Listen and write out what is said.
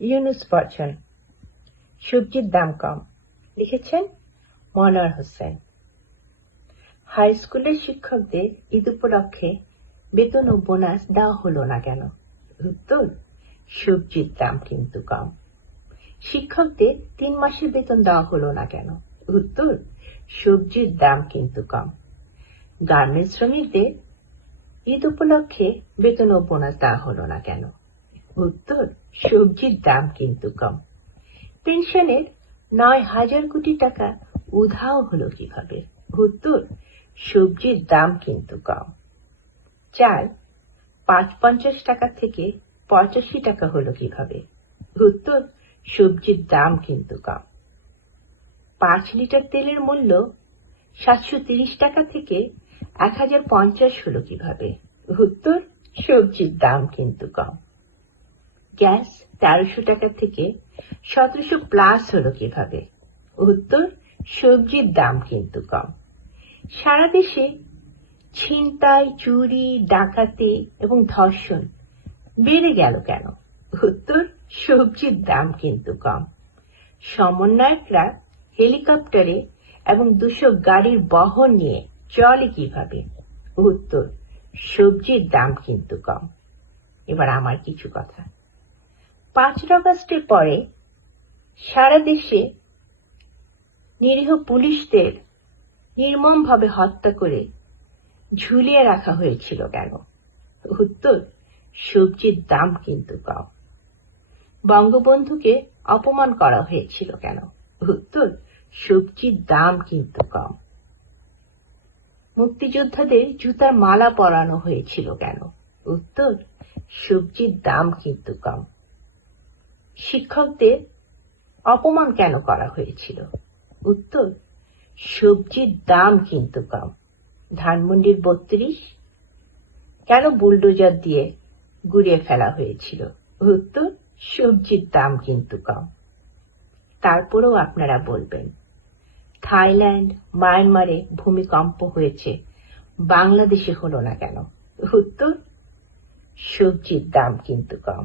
ইউনুস পড়ছেন। সবজির দাম কম, লিখেছেন মনোয়ার হোসেন। হাই স্কুলের শিক্ষকদের ঈদ উপলক্ষে বেতন ও বোনাস দেওয়া হলো না কেন? উত্তর, সবজির দাম কিন্তু কম। শিক্ষকদের 3 মাসের বেতন দেওয়া হলো না কেন? উত্তর, সবজির দাম কিন্তু কম। গার্মেন্টস শ্রমিকদের ঈদ উপলক্ষে বেতন ও বোনাস দেওয়া হলো না কেন? উত্তর, সবজির দাম কিন্তু কম। পেনশনের 9,000 কোটি টাকা উধাও হলো কিভাবে? উত্তর, সবজির দাম কিন্তু কম। চাল 5.50 টাকা থেকে 85 টাকা হলো কিভাবে? উত্তর, সবজির দাম কিন্তু কম। 5 লিটার তেলের মূল্য 730 টাকা থেকে 1050 হলো কিভাবে? উত্তর, সবজির দাম কিন্তু কম। গ্যাস 1300 টাকা থেকে 1700 প্লাস হলো কিভাবে? উত্তর, সবজির দাম কিন্তু কম। সারা দেশে ছিনতাই, চুরি, ডাকাতি এবং ধর্ষণ বেড়ে গেল কেন? উত্তর, সবজির দাম কিন্তু কম। সমন্বয়করা হেলিকপ্টারে এবং 200 গাড়ির বহর নিয়ে চলে কিভাবে? উত্তর, সবজির দাম কিন্তু কম। এবার আমার কিছু কথা। 5 আগস্টের পরে সারা দেশে নিরীহ পুলিশদের নির্মমভাবে হত্যা করে ঝুলিয়ে রাখা হয়েছিল কেন? উত্তর, সবজির দাম কিন্তু কম। বঙ্গবন্ধুকে অপমান করা হয়েছিল কেন? উত্তর, সবজির দাম কিন্তু কম। মুক্তিযোদ্ধাদের জুতার মালা পরানো হয়েছিল কেন? উত্তর, সবজির দাম কিন্তু কম। শিক্ষকদের অপমান কেন করা হয়েছিল? উত্তর, সবজির দাম কিন্তু কম। ধানমন্ডির 32 কেন বুলডোজার দিয়ে গুড়িয়ে ফেলা হয়েছিল? উত্তর, সবজির দাম কিন্তু কম। তারপরেও আপনারা বলবেন, থাইল্যান্ড, মায়ানমারে ভূমিকম্প হয়েছে, বাংলাদেশে হলো না কেন? উত্তর, সবজির দাম কিন্তু কম।